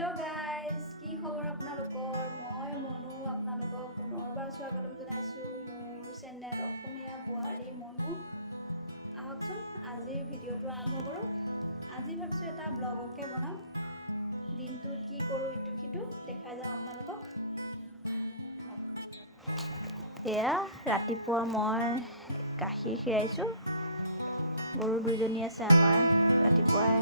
hello guys কি খবৰ আপোনালোকৰ মই মনু আপোনালোকক পুনৰবাৰ স্বাগতম জনাইছো মোৰ চেনেল অসমীয়া বোৱাৰী মনু আহকচোন আজিৰ ভিডিঅ'টো আৰম্ভ কৰোঁ আজি ভাবিছোঁ এটা ব্লগকে বনাওঁ দিনটোত কি কৰোঁ ইটো সিটো দেখাই যাওঁ আপোনালোকক এয়া ৰাতিপুৱা মই গাখীৰ খীৰাইছোঁ গৰু দুজনী আছে আমাৰ ৰাতিপুৱাই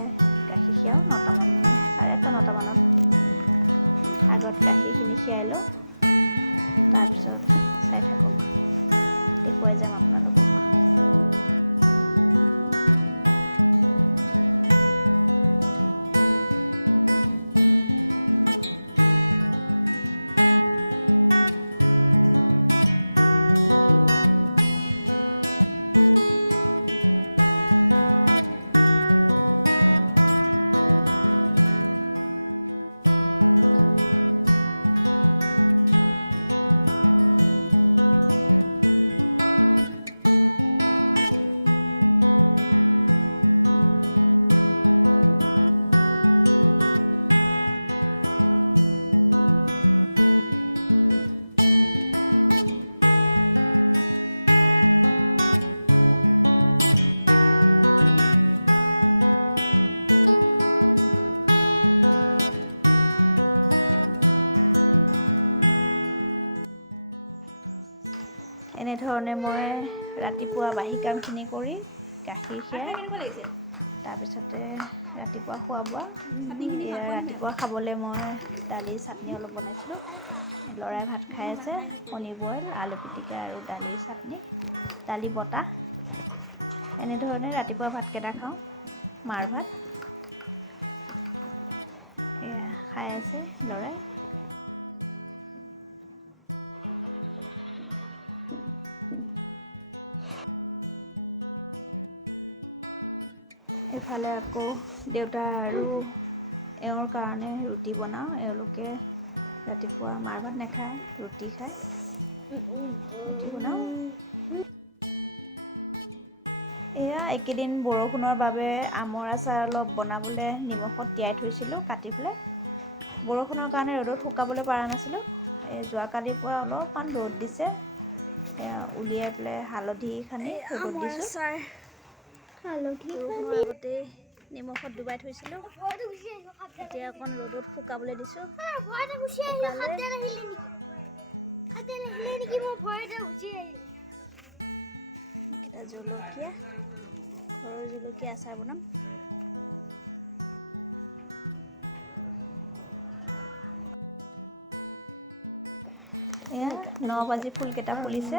এনেধৰণে মই ৰাতিপুৱা বাহি কামখিনি কৰি গাখীৰ খীৰাই তাৰপিছতে ৰাতিপুৱা খোৱা বোৱা ৰাতিপুৱা খাবলৈ মই দালি চাটনি অলপ বনাইছিলোঁ ল'ৰাই ভাত খাই আছে কণী বইল আলু পিটিকা আৰু দালি চাটনি দালি বটা এনেধৰণে ৰাতিপুৱা ভাতকেইটা খাওঁ মাৰ ভাত খাই আছে ল'ৰাই এইফালে আকৌ দেউতা আৰু এওঁৰ কাৰণে ৰুটি বনাওঁ এওঁলোকে ৰাতিপুৱা মাৰ ভাত নাখায় ৰুটি খায় ৰুটি বনাওঁ এয়া এইকেইদিন বৰষুণৰ বাবে আমৰ আচাৰ অলপ বনাবলৈ নিমখত তিয়াই থৈছিলোঁ কাটি পেলাই বৰষুণৰ কাৰণে ৰ'দত শুকাবলৈ পৰা নাছিলোঁ যোৱাকালিৰ পৰা অলপমান ৰ'দ দিছে উলিয়াই পেলাই হালধি সানি ৰ'দত দিছোঁ বৰষুণৰ আগতেই নিমখত ডুবাই থৈছিলোঁ এতিয়া অকণ ৰ'দত শুকাবলৈ দিছোঁ জলকীয়া সৰু জলকীয়া আচাৰ বনাম এয়া 9 বাজি ফুলকেইটা ফুলিছে